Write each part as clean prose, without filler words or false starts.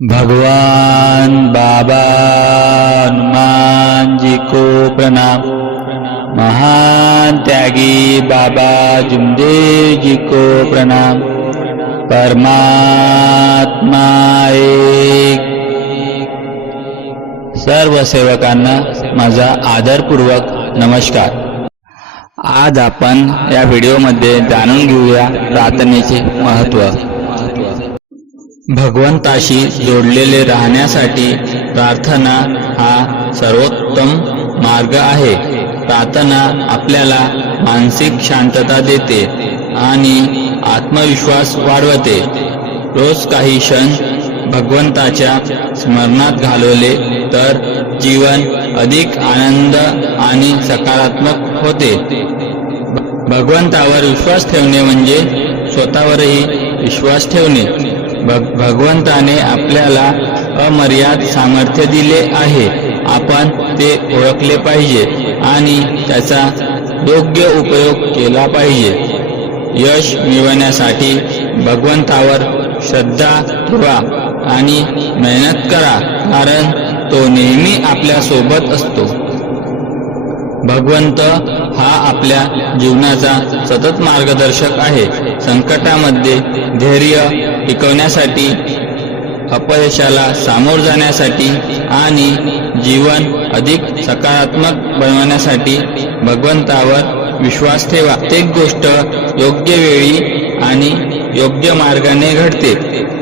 भगवान बाबा हनुमान जी को प्रणाम। महान त्यागी बाबा जुमदेव जी को प्रणाम। परमात्मा एक। सर्व सेवकांना माझा आदरपूर्वक नमस्कार। आज आपण या व्हिडिओमध्ये जाणून घेऊया प्रार्थनेचे महत्त्व। भगवंताशी जोडलेले राहण्यासाठी प्रार्थना हा सर्वोत्तम मार्ग आहे। प्रार्थना आपल्याला मानसिक शांतता देते आणि आत्मविश्वास वाढवते। रोज काही क्षण भगवंताच्या स्मरणात घालवले तर जीवन अधिक आनंद आणि सकारात्मक होते। भगवंतावर विश्वास ठेवणे म्हणजे स्वतःवरही विश्वास ठेवणे। भगवंताने आपल्याला अमर्याद सामर्थ्य दिले आहे। आपण ते ओळखले पाहिजे आणि त्याचा योग्य उपयोग केला पाहिजे। यश मिळवण्यासाठी भगवंतावर श्रद्धा ठेवा आणि मेहनत करा, कारण तो नेहमी आपल्या सोबत असतो। भगवंत हा आपल्या जीवनाचा सतत मार्गदर्शक आहे। संकटामध्ये धैर्य टिकवण्यासाठी, अपयशाला सामोर जाण्यासाठी आणि जीवन अधिक सकारात्मक बनवण्यासाठी भगवंतावर विश्वास ठेवा। प्रत्येक गोष्ट योग्य वेळी आणि योग्य मार्गाने घडते।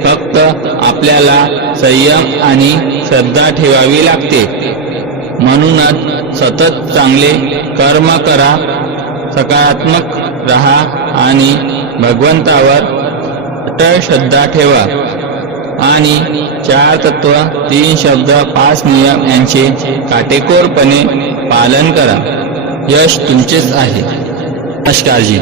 फक्त आपल्याला संयम आणि श्रद्धा ठेवावी लागते। म्हणूनच सतत चांगले कर्म करा, सकारात्मक रहा आणि भगवंतावर अटळ श्रद्धा ठेवा आणि 4 तत्व, 3 शब्द, 5 नियम यांचे काटेकोरपणे पालन करा। यश तुमचेच आहे। नमस्कार जी।